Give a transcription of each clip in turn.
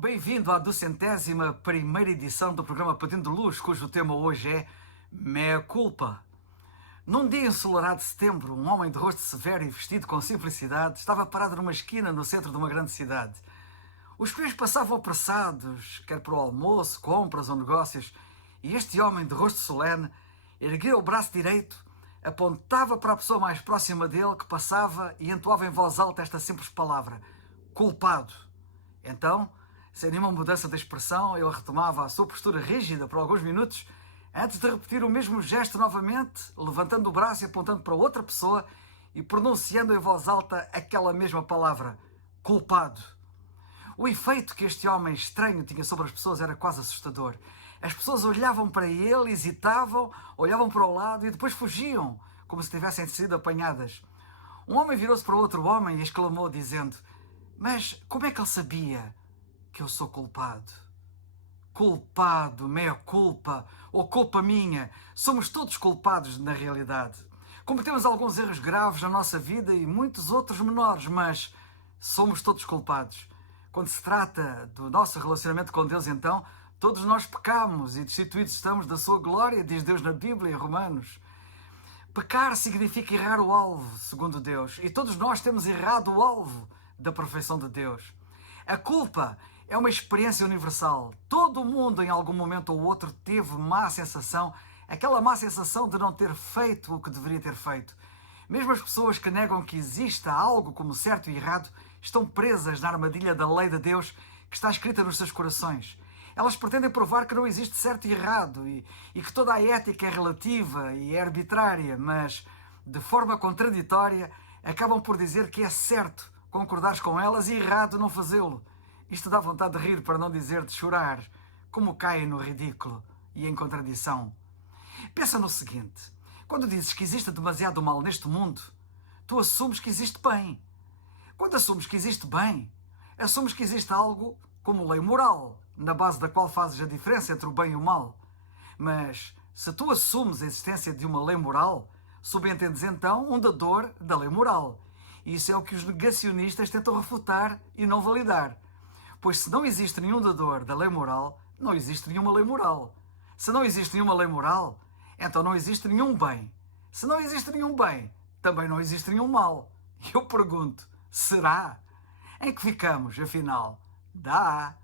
Bem-vindo à 201ª edição do programa Pedindo Luz, cujo tema hoje é Mea Culpa. Num dia ensolarado de setembro, um homem de rosto severo e vestido com simplicidade estava parado numa esquina no centro de uma grande cidade. Os clientes passavam apressados, quer para o almoço, compras ou negócios, e este homem de rosto solene erguia o braço direito, apontava para a pessoa mais próxima dele que passava e entoava em voz alta esta simples palavra: culpado. Então, sem nenhuma mudança de expressão, ele retomava a sua postura rígida por alguns minutos, antes de repetir o mesmo gesto novamente, levantando o braço e apontando para outra pessoa e pronunciando em voz alta aquela mesma palavra: culpado. O efeito que este homem estranho tinha sobre as pessoas era quase assustador. As pessoas olhavam para ele, hesitavam, olhavam para o lado e depois fugiam, como se tivessem sido apanhadas. Um homem virou-se para outro homem e exclamou, dizendo: mas como é que ele sabia que eu sou culpado? Culpado, mea culpa, ou culpa minha. Somos todos culpados na realidade. Cometemos alguns erros graves na nossa vida e muitos outros menores, mas somos todos culpados. Quando se trata do nosso relacionamento com Deus, então, todos nós pecamos e destituídos estamos da sua glória, diz Deus na Bíblia, em Romanos. Pecar significa errar o alvo, segundo Deus, e todos nós temos errado o alvo da perfeição de Deus. A culpa é uma experiência universal. Todo mundo, em algum momento ou outro, teve má sensação, aquela má sensação de não ter feito o que deveria ter feito. Mesmo as pessoas que negam que exista algo como certo e errado estão presas na armadilha da lei de Deus que está escrita nos seus corações. Elas pretendem provar que não existe certo e errado e que toda a ética é relativa e é arbitrária, mas, de forma contraditória, acabam por dizer que é certo concordares com elas e errado não fazê-lo. Isto dá vontade de rir, para não dizer de chorar, como caem no ridículo e em contradição. Pensa no seguinte: quando dizes que existe demasiado mal neste mundo, tu assumes que existe bem. Quando assumes que existe bem, assumes que existe algo como lei moral, na base da qual fazes a diferença entre o bem e o mal. Mas, se tu assumes a existência de uma lei moral, subentendes então um dador da lei moral. E isso é o que os negacionistas tentam refutar e não validar. Pois se não existe nenhum dador da lei moral, não existe nenhuma lei moral. Se não existe nenhuma lei moral, então não existe nenhum bem. Se não existe nenhum bem, também não existe nenhum mal. E eu pergunto, será? Em que ficamos, afinal? Dá.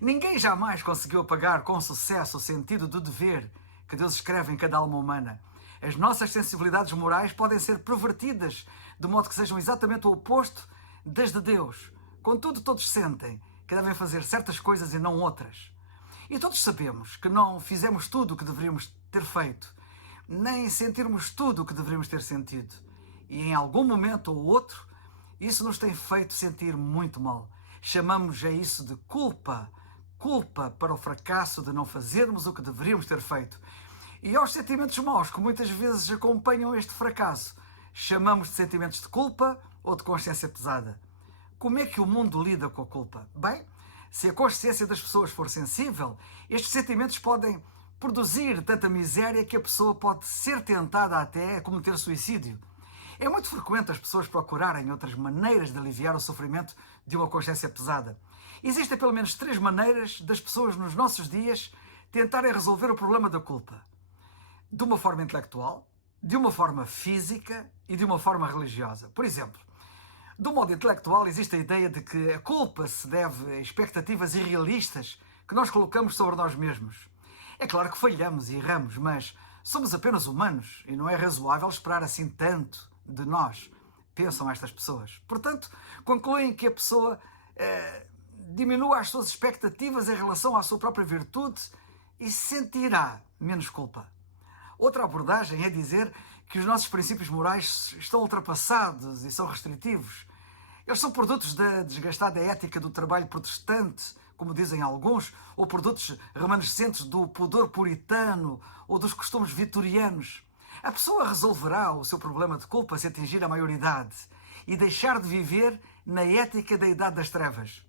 Ninguém jamais conseguiu apagar com sucesso o sentido do dever que Deus escreve em cada alma humana. As nossas sensibilidades morais podem ser pervertidas, de modo que sejam exatamente o oposto das de Deus. Contudo, todos sentem que devem fazer certas coisas e não outras. E todos sabemos que não fizemos tudo o que deveríamos ter feito, nem sentirmos tudo o que deveríamos ter sentido. E em algum momento ou outro, isso nos tem feito sentir muito mal. Chamamos a isso de culpa. Culpa para o fracasso de não fazermos o que deveríamos ter feito. E aos sentimentos maus que muitas vezes acompanham este fracasso, chamamos de sentimentos de culpa ou de consciência pesada. Como é que o mundo lida com a culpa? Bem, se a consciência das pessoas for sensível, estes sentimentos podem produzir tanta miséria que a pessoa pode ser tentada até a cometer suicídio. É muito frequente as pessoas procurarem outras maneiras de aliviar o sofrimento de uma consciência pesada. Existem pelo menos 3 maneiras das pessoas nos nossos dias tentarem resolver o problema da culpa: de uma forma intelectual, de uma forma física e de uma forma religiosa. Por exemplo, do modo intelectual existe a ideia de que a culpa se deve a expectativas irrealistas que nós colocamos sobre nós mesmos. É claro que falhamos e erramos, mas somos apenas humanos e não é razoável esperar assim tanto de nós, pensam estas pessoas. Portanto, concluem que a pessoa diminua as suas expectativas em relação à sua própria virtude e sentirá menos culpa. Outra abordagem é dizer que os nossos princípios morais estão ultrapassados e são restritivos. Eles são produtos da desgastada ética do trabalho protestante, como dizem alguns, ou produtos remanescentes do pudor puritano ou dos costumes vitorianos. A pessoa resolverá o seu problema de culpa se atingir a maioridade e deixar de viver na ética da idade das trevas.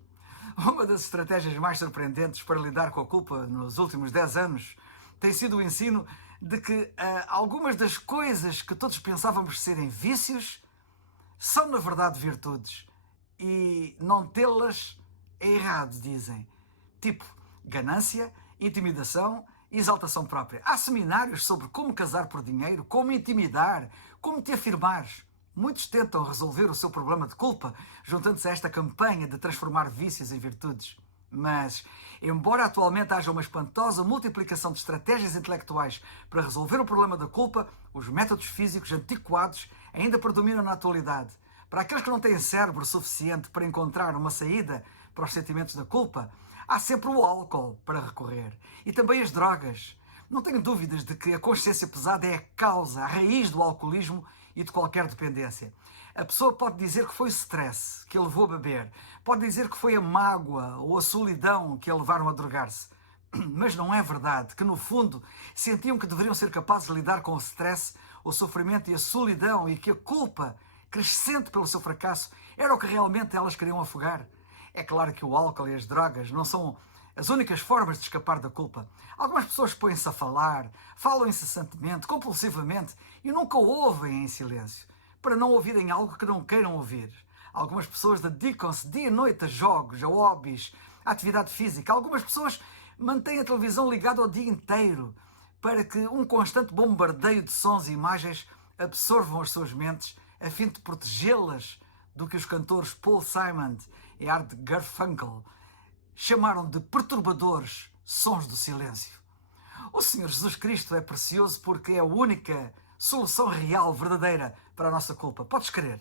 Uma das estratégias mais surpreendentes para lidar com a culpa nos últimos 10 anos tem sido o ensino de que algumas das coisas que todos pensávamos serem vícios são na verdade virtudes, e não tê-las é errado, dizem. tipo ganância, intimidação e exaltação própria. Há seminários sobre como casar por dinheiro, como intimidar, como te afirmares. Muitos tentam resolver o seu problema de culpa juntando-se a esta campanha de transformar vícios em virtudes. Mas, embora atualmente haja uma espantosa multiplicação de estratégias intelectuais para resolver o problema da culpa, os métodos físicos antiquados ainda predominam na atualidade. Para aqueles que não têm cérebro suficiente para encontrar uma saída para os sentimentos da culpa, há sempre o álcool para recorrer. E também as drogas. Não tenho dúvidas de que a consciência pesada é a causa, a raiz do alcoolismo e de qualquer dependência. A pessoa pode dizer que foi o stress que a levou a beber, pode dizer que foi a mágoa ou a solidão que a levaram a drogar-se. Mas não é verdade que, no fundo, sentiam que deveriam ser capazes de lidar com o stress, o sofrimento e a solidão e que a culpa, crescente pelo seu fracasso, era o que realmente elas queriam afogar. É claro que o álcool e as drogas não são as únicas formas de escapar da culpa. Algumas pessoas põem-se a falar, falam incessantemente, compulsivamente e nunca ouvem em silêncio, para não ouvirem algo que não queiram ouvir. Algumas pessoas dedicam-se dia e noite a jogos, a hobbies, a atividade física. Algumas pessoas mantêm a televisão ligada o dia inteiro para que um constante bombardeio de sons e imagens absorvam as suas mentes a fim de protegê-las do que os cantores Paul Simon e Art Garfunkel chamaram de perturbadores sons do silêncio. O Senhor Jesus Cristo é precioso porque é a única solução real, verdadeira para a nossa culpa. Podes crer.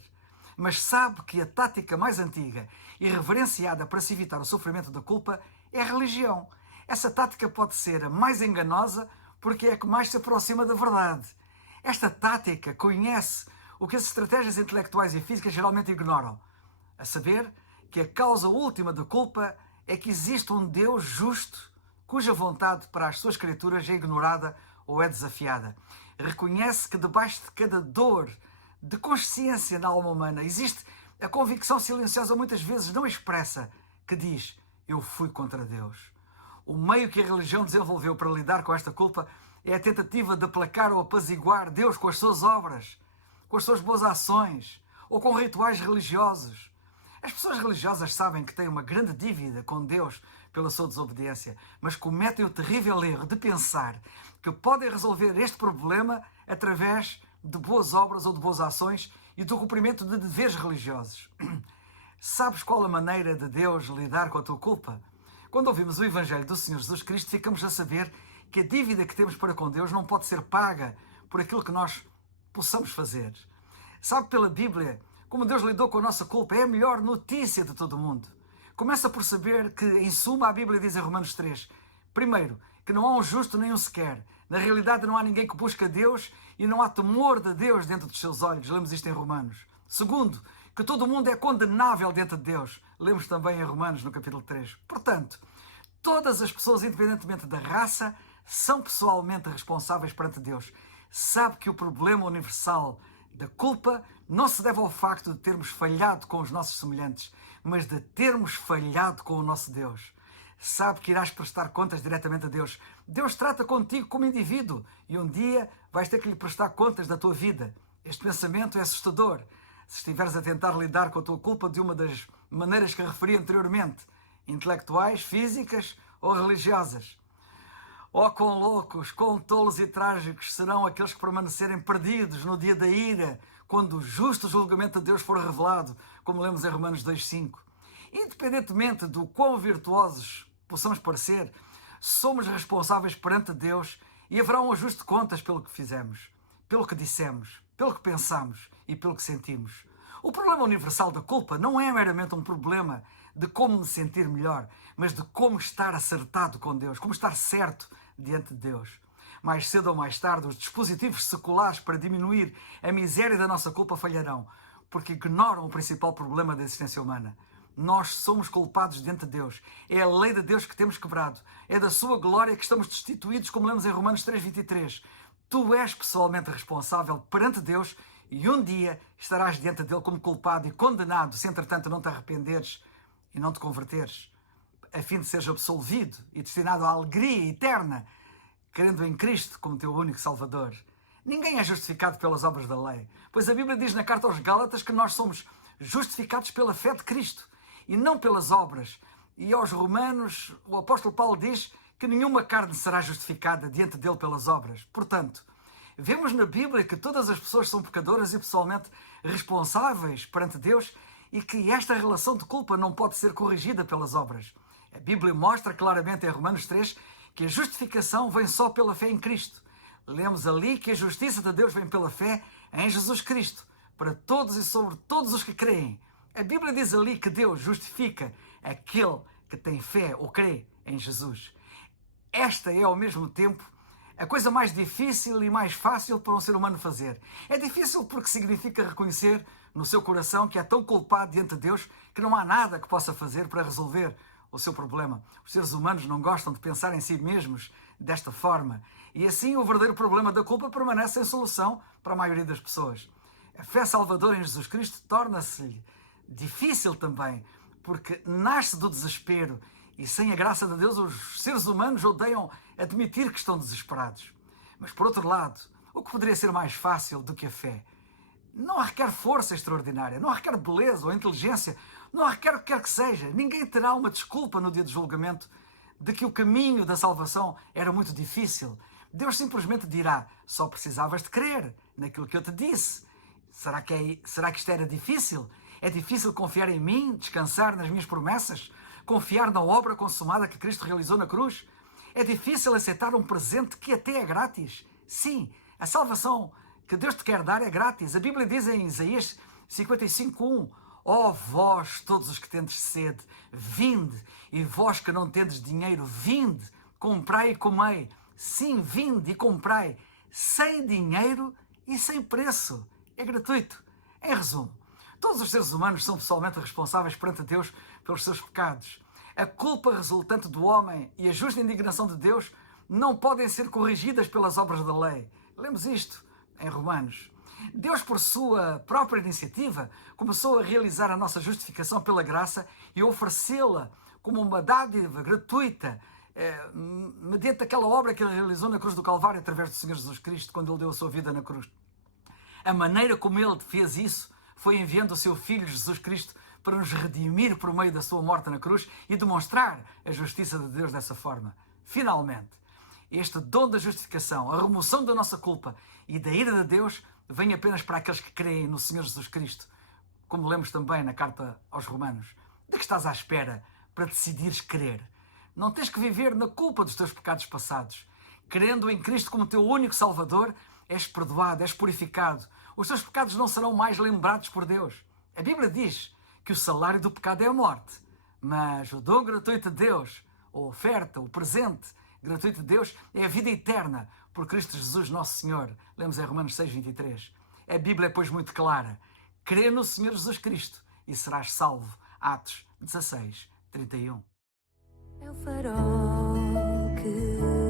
Mas sabe que a tática mais antiga e reverenciada para se evitar o sofrimento da culpa é a religião. Essa tática pode ser a mais enganosa porque é a que mais se aproxima da verdade. Esta tática conhece o que as estratégias intelectuais e físicas geralmente ignoram. A saber que a causa última da culpa é que existe um Deus justo cuja vontade para as suas criaturas é ignorada ou é desafiada. Reconhece que debaixo de cada dor de consciência na alma humana existe a convicção silenciosa, muitas vezes não expressa, que diz: eu fui contra Deus. O meio que a religião desenvolveu para lidar com esta culpa é a tentativa de aplacar ou apaziguar Deus com as suas obras, com as suas boas ações ou com rituais religiosos. As pessoas religiosas sabem que têm uma grande dívida com Deus pela sua desobediência, mas cometem o terrível erro de pensar que podem resolver este problema através de boas obras ou de boas ações e do cumprimento de deveres religiosos. Sabes qual a maneira de Deus lidar com a tua culpa? Quando ouvimos o Evangelho do Senhor Jesus Cristo, ficamos a saber que a dívida que temos para com Deus não pode ser paga por aquilo que nós possamos fazer. Sabe, pela Bíblia, como Deus lidou com a nossa culpa, é a melhor notícia de todo o mundo. Começa por saber que, em suma, a Bíblia diz em Romanos 3, primeiro, que não há um justo nem um sequer. Na realidade, não há ninguém que busca Deus e não há temor de Deus dentro dos seus olhos. Lemos isto em Romanos. Segundo, que todo o mundo é condenável diante de Deus. Lemos também em Romanos, no capítulo 3. Portanto, todas as pessoas, independentemente da raça, são pessoalmente responsáveis perante Deus. Sabe que o problema universal da culpa não se deve ao facto de termos falhado com os nossos semelhantes, mas de termos falhado com o nosso Deus. Sabe que irás prestar contas diretamente a Deus. Deus trata contigo como indivíduo e um dia vais ter que lhe prestar contas da tua vida. Este pensamento é assustador se estiveres a tentar lidar com a tua culpa de uma das maneiras que referi anteriormente, intelectuais, físicas ou religiosas. Oh, quão loucos, quão tolos e trágicos serão aqueles que permanecerem perdidos no dia da ira, quando o justo julgamento de Deus for revelado, como lemos em Romanos 2,5. Independentemente do quão virtuosos possamos parecer, somos responsáveis perante Deus e haverá um ajuste de contas pelo que fizemos, pelo que dissemos, pelo que pensamos e pelo que sentimos. O problema universal da culpa não é meramente um problema de como me sentir melhor, mas de como estar acertado com Deus, como estar certo diante de Deus. Mais cedo ou mais tarde, os dispositivos seculares para diminuir a miséria da nossa culpa falharão, porque ignoram o principal problema da existência humana. Nós somos culpados diante de Deus. É a lei de Deus que temos quebrado. É da sua glória que estamos destituídos, como lemos em Romanos 3,23. Tu és pessoalmente responsável perante Deus e um dia estarás diante dele como culpado e condenado, se entretanto não te arrependeres e não te converteres, a fim de seres absolvido e destinado à alegria eterna, crendo em Cristo como teu único Salvador. Ninguém é justificado pelas obras da lei, pois a Bíblia diz na carta aos Gálatas que nós somos justificados pela fé de Cristo e não pelas obras E aos Romanos, o apóstolo Paulo diz que nenhuma carne será justificada diante dele pelas obras. Portanto, vemos na Bíblia que todas as pessoas são pecadoras e pessoalmente responsáveis perante Deus e que esta relação de culpa não pode ser corrigida pelas obras. A Bíblia mostra claramente em Romanos 3 que a justificação vem só pela fé em Cristo. Lemos ali que a justiça de Deus vem pela fé em Jesus Cristo, para todos e sobre todos os que creem. A Bíblia diz ali que Deus justifica aquele que tem fé ou crê em Jesus. Esta é, ao mesmo tempo, a coisa mais difícil e mais fácil para um ser humano fazer. É difícil porque significa reconhecer no seu coração que é tão culpado diante de Deus que não há nada que possa fazer para resolver o seu problema. Os seres humanos não gostam de pensar em si mesmos desta forma. E assim o verdadeiro problema da culpa permanece sem solução para a maioria das pessoas. A fé salvadora em Jesus Cristo torna-se difícil também, porque nasce do desespero e sem a graça de Deus os seres humanos odeiam admitir que estão desesperados. Mas por outro lado, o que poderia ser mais fácil do que a fé? Não requer força extraordinária, não requer beleza ou inteligência, não requer o que quer que seja. Ninguém terá uma desculpa no dia do julgamento de que o caminho da salvação era muito difícil. Deus simplesmente dirá: só precisavas de crer naquilo que eu te disse. Será que isto era difícil? É difícil confiar em mim, descansar nas minhas promessas, confiar na obra consumada que Cristo realizou na cruz? É difícil aceitar um presente que até é grátis? Sim, a salvação que Deus te quer dar é grátis. A Bíblia diz em Isaías 55:1: ó vós, todos os que tendes sede, vinde, e vós que não tendes dinheiro, vinde, comprai e comei. Sim, vinde e comprai, sem dinheiro e sem preço. É gratuito. Em resumo, todos os seres humanos são pessoalmente responsáveis perante Deus pelos seus pecados. A culpa resultante do homem e a justa indignação de Deus não podem ser corrigidas pelas obras da lei. Lemos isto em Romanos. Deus, por sua própria iniciativa, começou a realizar a nossa justificação pela graça e a oferecê-la como uma dádiva gratuita, mediante aquela obra que ele realizou na cruz do Calvário através do Senhor Jesus Cristo, quando ele deu a sua vida na cruz. A maneira como ele fez isso foi enviando o seu Filho Jesus Cristo para nos redimir por meio da sua morte na cruz e demonstrar a justiça de Deus dessa forma. Finalmente, este dom da justificação, a remoção da nossa culpa e da ira de Deus, vem apenas para aqueles que creem no Senhor Jesus Cristo, como lemos também na carta aos Romanos. De que estás à espera para decidires crer? Não tens que viver na culpa dos teus pecados passados. Crendo em Cristo como teu único Salvador, és perdoado, és purificado. Os teus pecados não serão mais lembrados por Deus. A Bíblia diz que o salário do pecado é a morte, mas o dom gratuito de Deus, a oferta, o presente gratuito de Deus é a vida eterna por Cristo Jesus nosso Senhor. Lemos em Romanos 6:23. A Bíblia é, pois, muito clara. Crê no Senhor Jesus Cristo e serás salvo. Atos 16:31. É o farol que